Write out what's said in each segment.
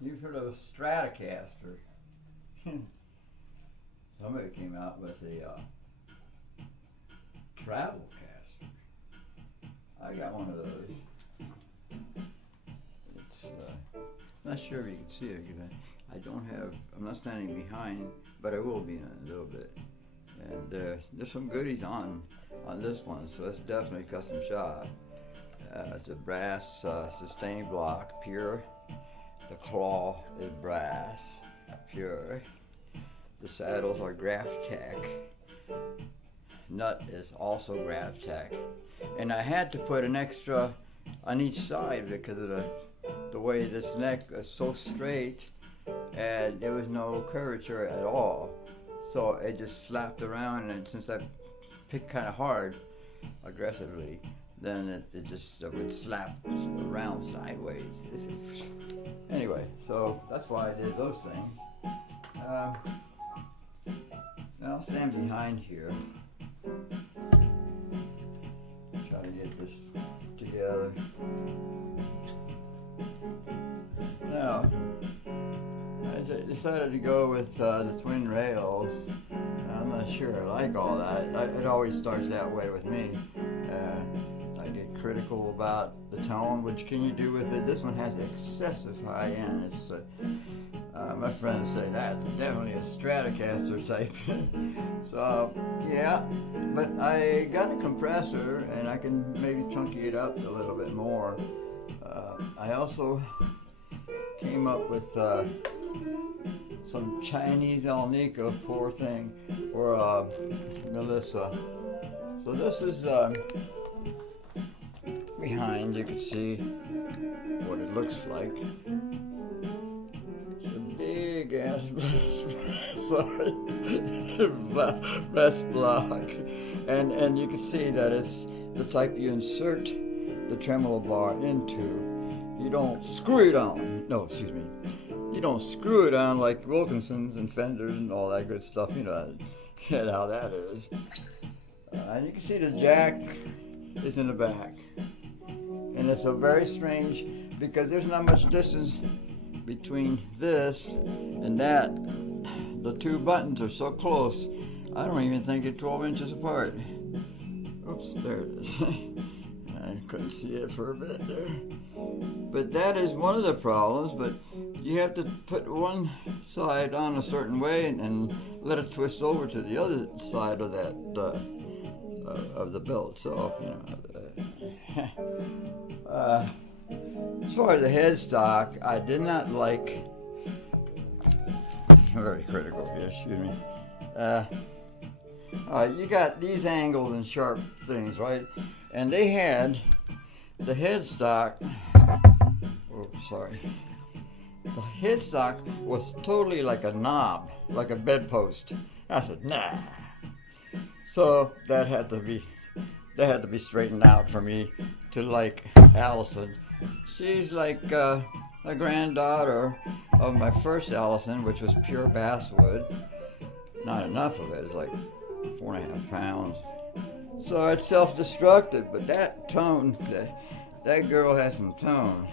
You've heard of a Stratocaster. Somebody came out with a Travelcaster. I got one of those. It's not sure if you can see it. I'm not standing behind, but I will be in a little bit. And there's some goodies on this one, so it's definitely custom shop. It's a brass sustain block, pure. The claw is brass, pure. The saddles are Graphtec. Nut is also Graphtec. And I had to put an extra on each side because of the way this neck is so straight, and there was no curvature at all. So it just slapped around, and since I picked kind of hard, aggressively, then it just would slap around sideways. Anyway, so that's why I did those things. Now I'll stand behind here. Try to get this together. Now, I decided to go with the twin rails. I'm not sure I like all that. It always starts that way with me. I get critical about the tone. What can you do with it? This one has excessive high end. It's my friends say that's definitely a Stratocaster type. So yeah, but I got a compressor and I can maybe chunky it up a little bit more. I also came up with some Chinese Alnico, poor thing, for Melisa. So this is behind. You can see what it looks like. It's a big ass breast block, and you can see that it's the type you insert the tremolo bar into. You don't screw it on. No, excuse me. You don't screw it on like Wilkinson's and Fenders and all that good stuff. You know how that is. And you can see the jack is in the back. And it's a very strange, because there's not much distance between this and that. The two buttons are so close, I don't even think they're 12 inches apart. Oops, there it is. I couldn't see it for a bit there. But that is one of the problems, but you have to put one side on a certain way and let it twist over to the other side of that of the belt itself, you know. As far as the headstock, I did not like. Very critical here, excuse me. You got these angles and sharp things, right? And they had the headstock. Oh, sorry. The headstock was totally like a knob, like a bedpost. I said, nah. So that had to be straightened out for me to like Alison. She's like a granddaughter of my first Alison, which was pure basswood. Not enough of it. It's like 4.5 pounds. So it's self-destructive, but that tone, that girl has some tone.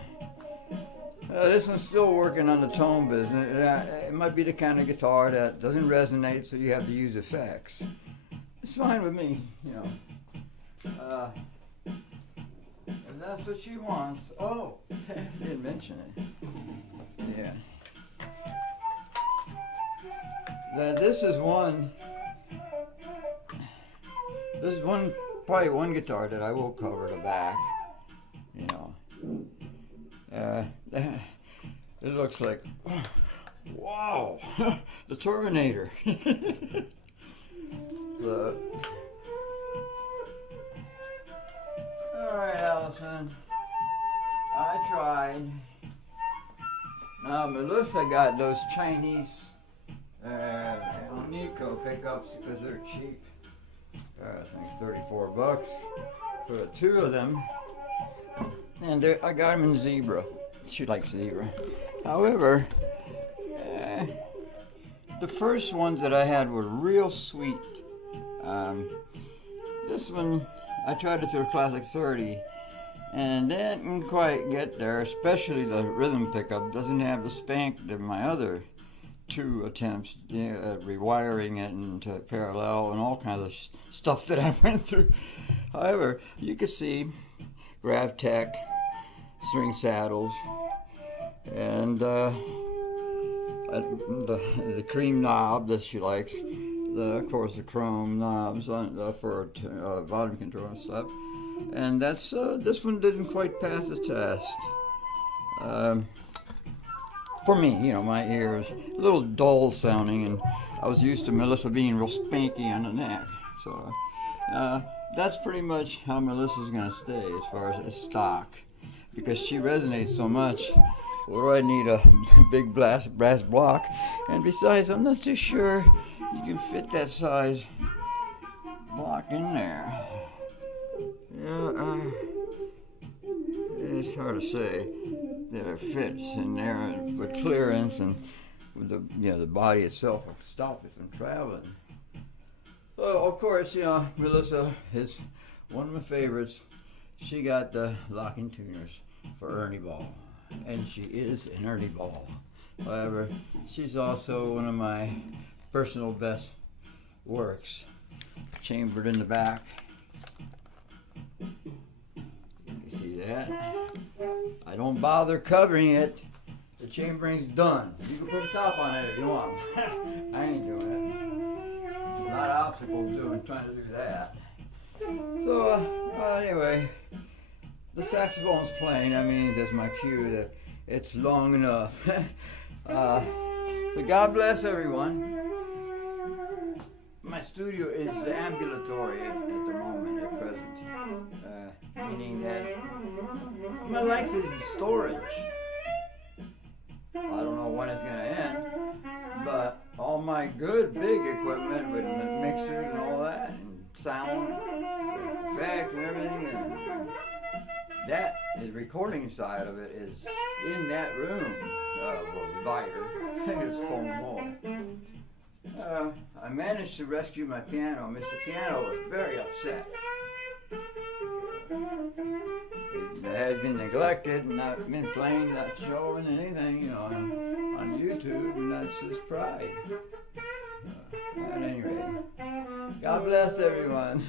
This one's still working on the tone business. It might be the kind of guitar that doesn't resonate, so you have to use effects. It's fine with me, you know. If that's what she wants. Oh, I didn't mention it. Yeah. This is probably one guitar that I will cover the back, you know. It looks like, wow, the Terminator. All right, Alison, I tried. Now, Melisa got those Chinese Alnico pickups because they're cheap. I think $34 for the two of them. And I got them in zebra. She likes zebra. However, the first ones that I had were real sweet. This one, I tried it through a Classic 30, and didn't quite get there, especially the rhythm pickup doesn't have the spank that my other two attempts at rewiring it into parallel and all kinds of stuff that I went through. However, you can see GravTech string saddles and the cream knob that she likes, of course the chrome knobs for volume control and stuff. And that's this one didn't quite pass the test. For me, you know, my ears a little dull sounding, and I was used to Melisa being real spanky on the neck. So that's pretty much how Melissa's gonna stay as far as the stock, because she resonates so much. What do I need a big brass block? And besides, I'm not too sure you can fit that size block in there. Yeah, it's hard to say that it fits in there with clearance and with the the body itself will stop it from traveling. So of course, Melisa is one of my favorites. She got the locking tuners for Ernie Ball, and she is an Ernie Ball. However, she's also one of my personal best works, chambered in the back. You see that? I don't bother covering it. The chambering's done. You can put a top on it if you want. I ain't doing it. There's a lot of obstacles trying to do that. So, anyway, the saxophone's playing. That means that's my cue that it's long enough. So God bless everyone. My studio is ambulatory at the moment, at present. Meaning that my life is in storage. I don't know when it's going to end, but all my good big equipment with mixers and all that, and sound, effects and everything, and that, the recording side of it is in that room, divider. It's foam wall. I managed to rescue my piano. Mr. Piano was very upset. It had been neglected and not been playing, not showing anything, on YouTube, and that's his pride. At any rate, God bless everyone.